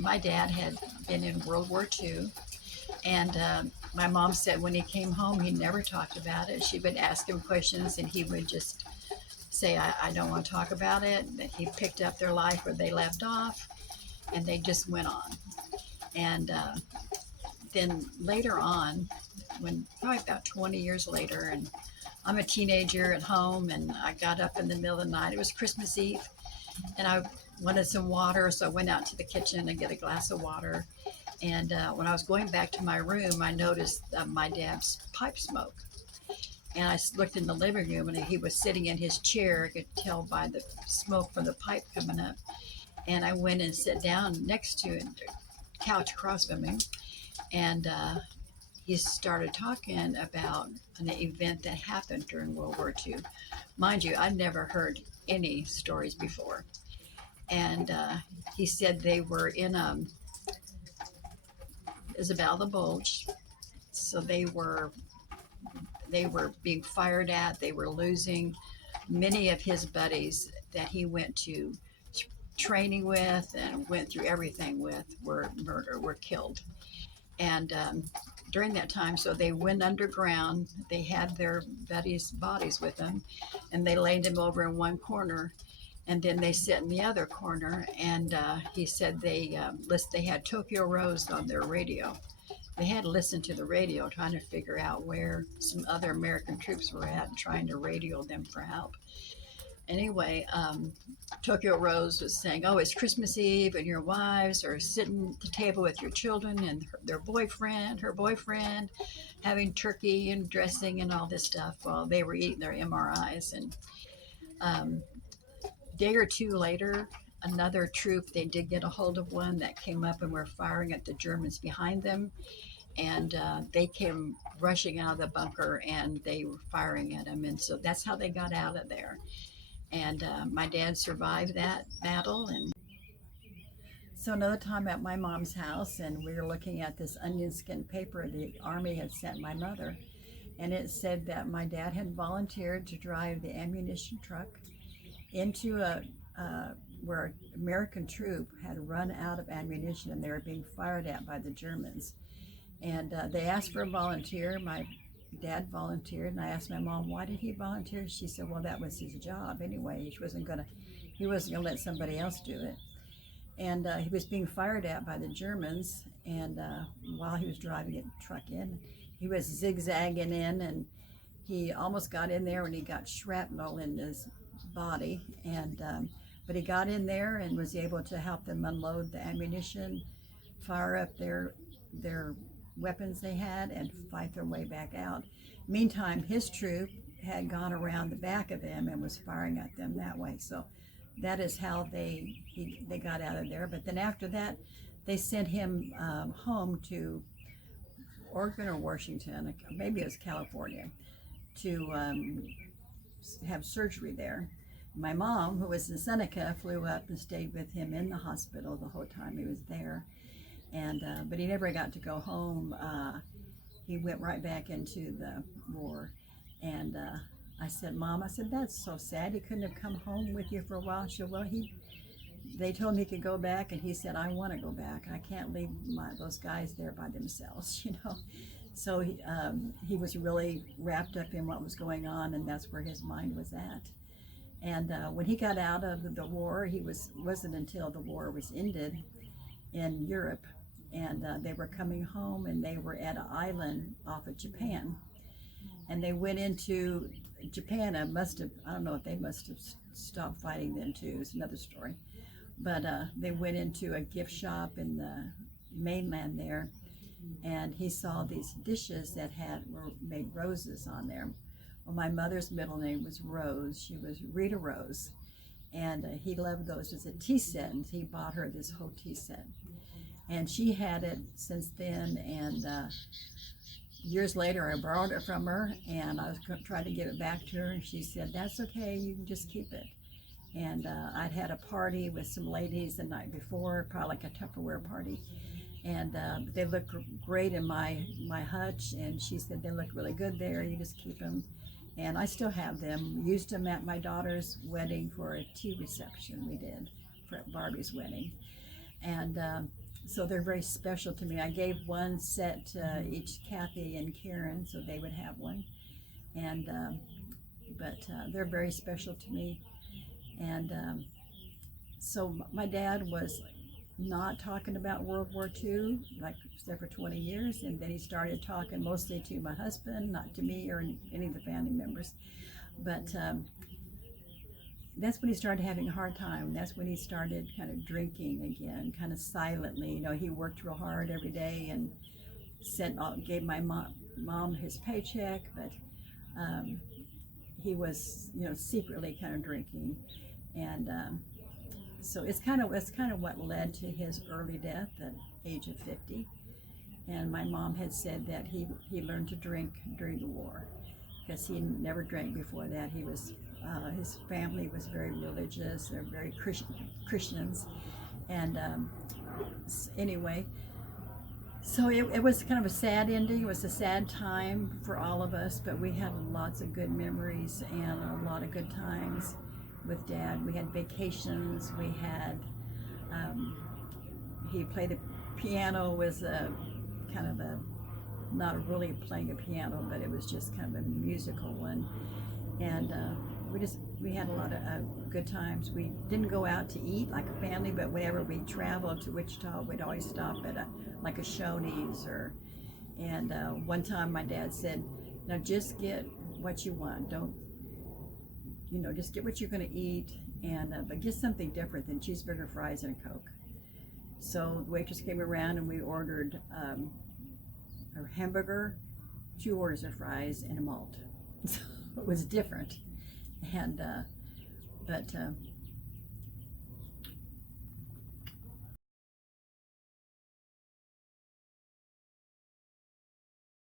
my dad had been in World War II, and my mom said when he came home, he never talked about it. She would ask him questions, and he would just say, I don't want to talk about it. That he picked up their life where they left off, and they just went on. And then later on, when probably about 20 years later, and I'm a teenager at home, and I got up in the middle of the night. It was Christmas Eve, and I wanted some water, so I went out to the kitchen to get a glass of water. And when I was going back to my room, I noticed my dad's pipe smoke. And I looked in the living room, and he was sitting in his chair. I could tell by the smoke from the pipe coming up. And I went and sat down next to the couch across from him, and he started talking about an event that happened during World War II. Mind you, I'd never heard any stories before. And he said they were in Isabel the Bulge. So they were being fired at. They were losing. Many of his buddies that he went to training with and went through everything with were killed. And during that time, so they went underground. They had their buddies' bodies with them, and they laid them over in one corner, and then they sit in the other corner. And he said they had Tokyo Rose on their radio. They had to listen to the radio, trying to figure out where some other American troops were at, and trying to radio them for help. Anyway, Tokyo Rose was saying, "Oh, it's Christmas Eve, and your wives are sitting at the table with your children and her boyfriend, having turkey and dressing and all this stuff while they were eating their MRIs." And a day or two later, another troop, they did get a hold of one that came up and were firing at the Germans behind them. And they came rushing out of the bunker, and they were firing at them. And so that's how they got out of there. And my dad survived that battle. And so another time at my mom's house, and we were looking at this onion skin paper the Army had sent my mother. And it said that my dad had volunteered to drive the ammunition truck into where an American troop had run out of ammunition, and they were being fired at by the Germans. And they asked for a volunteer. My dad volunteered, and I asked my mom, why did he volunteer? She said, well, that was his job anyway. He wasn't gonna let somebody else do it. And he was being fired at by the Germans, and while he was driving the truck in, he was zigzagging in, and he almost got in there when he got shrapnel in his body. And but he got in there and was able to help them unload the ammunition, fire up their weapons they had, and fight their way back out. Meantime, his troop had gone around the back of them and was firing at them that way. So that is how they got out of there. But then after that, they sent him home to Oregon or Washington, maybe it was California, to have surgery there. My mom, who was in Seneca, flew up and stayed with him in the hospital the whole time he was there. And but he never got to go home. He went right back into the war. And I said, Mom, that's so sad. He couldn't have come home with you for a while. She said, well, they told him he could go back, and he said, I want to go back. I can't leave those guys there by themselves, So he was really wrapped up in what was going on, and that's where his mind was at. And when he got out of the war, wasn't until the war was ended in Europe, and they were coming home, and they were at an island off of Japan, and they went into Japan. I don't know if they must have stopped fighting then too. It's another story. But they went into a gift shop in the mainland there, and he saw these dishes that were made roses on there. Well, my mother's middle name was Rose. She was Rita Rose, and he loved those. It was a tea set, and he bought her this whole tea set. And she had it since then, and years later I borrowed it from her, and I was trying to give it back to her, and she said, that's okay, you can just keep it. And I'd had a party with some ladies the night before, probably like a Tupperware party, and they looked great in my hutch, and she said, they look really good there, you just keep them. And I still have them. Used them at my daughter's wedding for a tea reception we did for Barbie's wedding. And So they're very special to me. I gave one set to each Kathy and Karen, so they would have one. And but they're very special to me. And so my dad was not talking about World War II, like except for 20 years, and then he started talking mostly to my husband, not to me or any of the family members. But that's when he started having a hard time. That's when he started kind of drinking again, kind of silently. You know, he worked real hard every day and gave my mom his paycheck, but he was, you know, secretly kind of drinking, and so it's kind of what led to his early death at age of 50. And my mom had said that he learned to drink during the war because he never drank before that. He was his family was very religious. They're very Christians, and anyway, so it was kind of a sad ending. It was a sad time for all of us, but we had lots of good memories and a lot of good times with Dad. We had vacations. We had he played the piano. Was a kind of a not really playing a piano, but it was just kind of a musical one. And we had a lot of good times. We didn't go out to eat like a family, but whenever we traveled to Wichita, we'd always stop at like a Shoney's and one time my dad said, "Now just get what you want. Don't, you know, just get what you're going to eat, and but get something different than cheeseburger, fries, and a Coke." So the waitress came around and we ordered a hamburger, 2 orders of fries, and a malt. So it was different, and but